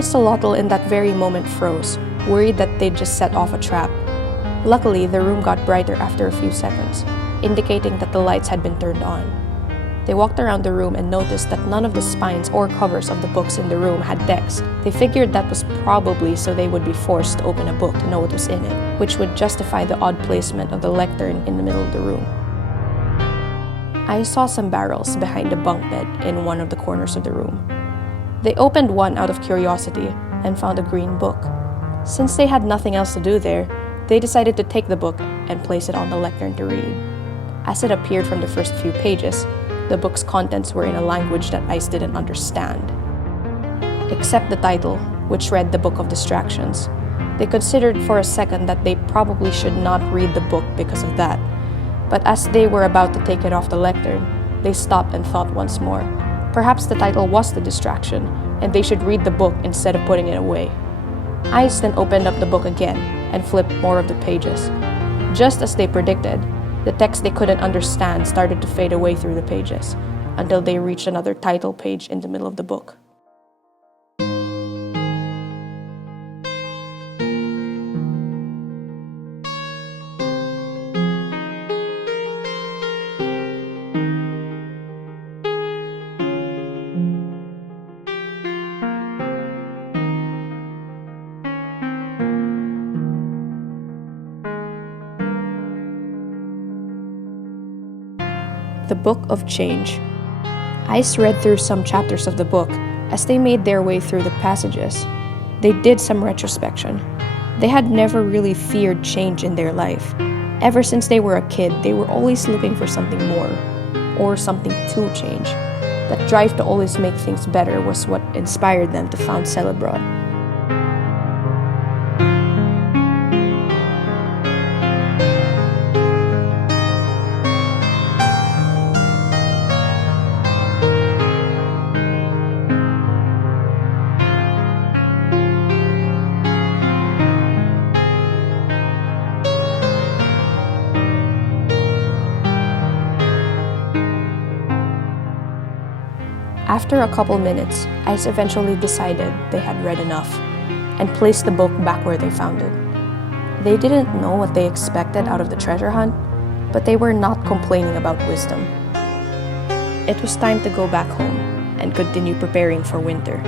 Icelottle in that very moment froze, worried that they'd just set off a trap. Luckily, the room got brighter after a few seconds, indicating that the lights had been turned on. They walked around the room and noticed that none of the spines or covers of the books in the room had decks. They figured that was probably so they would be forced to open a book to know what was in it, which would justify the odd placement of the lectern in the middle of the room. I saw some barrels behind a bunk bed in one of the corners of the room. They opened one out of curiosity and found a green book. Since they had nothing else to do there, they decided to take the book and place it on the lectern to read. As it appeared from the first few pages, the book's contents were in a language that Ice didn't understand. Except the title, which read The Book of Distractions. They considered for a second that they probably should not read the book because of that. But as they were about to take it off the lectern, they stopped and thought once more. Perhaps the title was the distraction, and they should read the book instead of putting it away. Ice then opened up the book again and flipped more of the pages. Just as they predicted, the text they couldn't understand started to fade away through the pages, until they reached another title page in the middle of the book. The Book of Change. Ice read through some chapters of the book. As they made their way through the passages, they did some retrospection. They had never really feared change in their life. Ever since they were a kid, they were always looking for something more, or something to change. That drive to always make things better was what inspired them to found Celibrawt. After a couple minutes, Ice eventually decided they had read enough and placed the book back where they found it. They didn't know what they expected out of the treasure hunt, but they were not complaining about wisdom. It was time to go back home and continue preparing for winter.